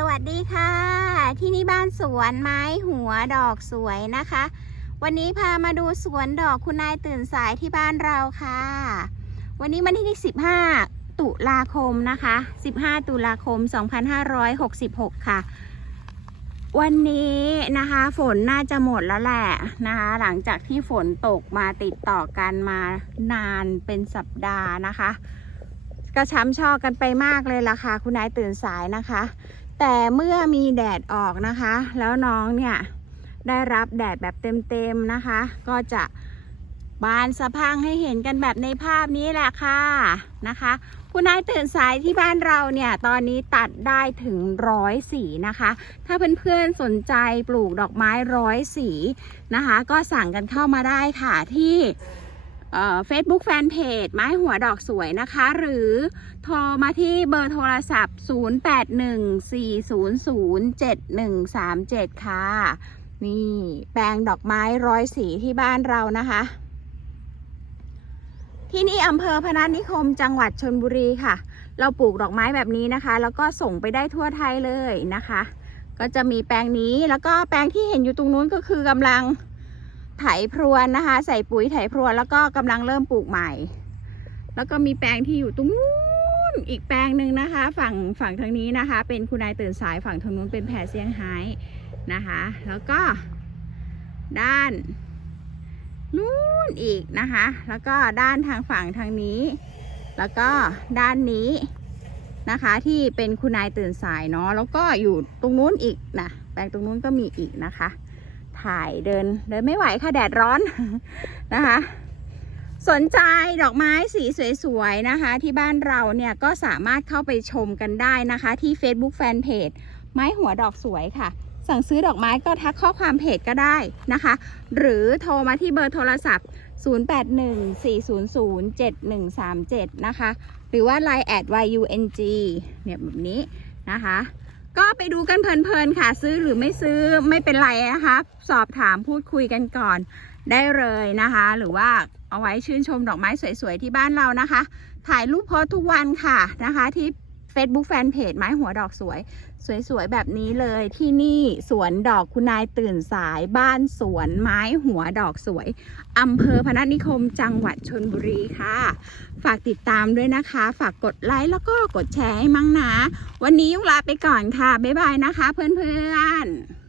สวัสดีค่ะ ที่นี่บ้านสวนไม้หัวดอกสวยนะคะ วันนี้พามาดูสวนดอกคุณนายตื่นสายที่บ้านเราค่ะ วันนี้วันที่ 15 ตุลาคมนะคะ 15 ตุลาคม 2566 ค่ะ วันนี้นะคะฝนน่าจะหมดแล้วแหละนะคะ หลังจากที่ฝนตกมาติดต่อกันมานานเป็นสัปดาห์นะคะก็ช้ำชอกกันไปมากเลยล่ะค่ะ คุณนายตื่นสายนะคะ แต่เมื่อมีแดดออกนะคะ แล้วน้องเนี่ยได้รับแดดแบบเต็มๆนะคะ ก็จะบานสะพังให้เห็นกันแบบในภาพนี้แหละค่ะนะคะ คุณนายตื่นสายที่บ้านเราเนี่ยตอนนี้ตัดได้ถึงร้อยสีนะคะ ถ้าเพื่อนๆสนใจปลูกดอกไม้ร้อยสีนะคะ ก็สั่งกันเข้ามาได้ค่ะที่ เฟซบุ๊กแฟนเพจไม้หัวดอกสวยนะคะ หรือโทรมาที่เบอร์โทรศัพท์ 0814007137 ค่ะ นี่แปลงดอกไม้ร้อยสีที่บ้านเรานะคะ ที่นี่อำเภอพนัสนิคมจังหวัดชนบุรีค่ะ เราปลูกดอกไม้แบบนี้นะคะ แล้วก็ส่งไปได้ทั่วไทยเลยนะคะ ก็จะมีแปลงนี้แล้วก็แปลงที่เห็นอยู่ตรงนู้นก็คือกำลัง ไถพรวนนะคะ ใส่ปุ๋ยไถพรวนแล้วก็กำลังเริ่มปลูกใหม่ แล้วก็มีแปลงที่อยู่ตรงนู้นอีกแปลงหนึ่งนะคะ ฝั่งฝั่งทางนี้นะคะ เป็นคุณนายตื่นสายฝั่งทางนู้นเป็นแพรเซียงไฮ้นะคะ แล้วก็ด้านนู้นอีกนะคะ แล้วก็ด้านทางฝั่งทางนี้ แล้วก็ด้านนี้นะคะที่เป็นคุณนายตื่นสายเนาะแล้วก็อยู่ตรงนู้นอีกนะแปลงตรงนู้นก็มีอีกนะคะ ถ่ายเดินเดินไม่ไหวค่ะแดดร้อนนะคะ สนใจดอกไม้สีสวยๆนะคะ ที่บ้านเราเนี่ยก็สามารถเข้าไปชมกันได้นะคะ ที่ Facebook Fanpage ไม้หัวดอกสวยค่ะ สั่งซื้อดอกไม้ก็ทักข้อความเพจก็ได้นะคะ หรือโทรมาที่เบอร์โทรศัพท์ 0814007137 นะคะ หรือว่า Line แอด YUNG เนี่ยแบบนี้นะคะ ก็ไปดูกันเพลินๆค่ะ ซื้อหรือไม่ซื้อไม่เป็นไรนะคะ สอบถามพูดคุยกันก่อนได้เลยนะคะ หรือว่าเอาไว้ชื่นชมดอกไม้สวยๆที่บ้านเรานะคะ ถ่ายรูปโพสทุกวันค่ะนะคะที่ Facebook Fanpage ไม้หัวดอกสวย สวยๆ แบบนี้เลยที่นี่สวนดอกคุณนายตื่นสายบ้านสวนไม้หัวดอกสวยอำเภอพนัสนิคมจังหวัดชนบุรีค่ะ ฝากติดตามด้วยนะคะ ฝากกดไลค์แล้วก็กดแชร์ให้มั่งนะ วันนี้ยุงลาไปก่อนค่ะ บ๊ายบายนะคะ เพื่อนๆ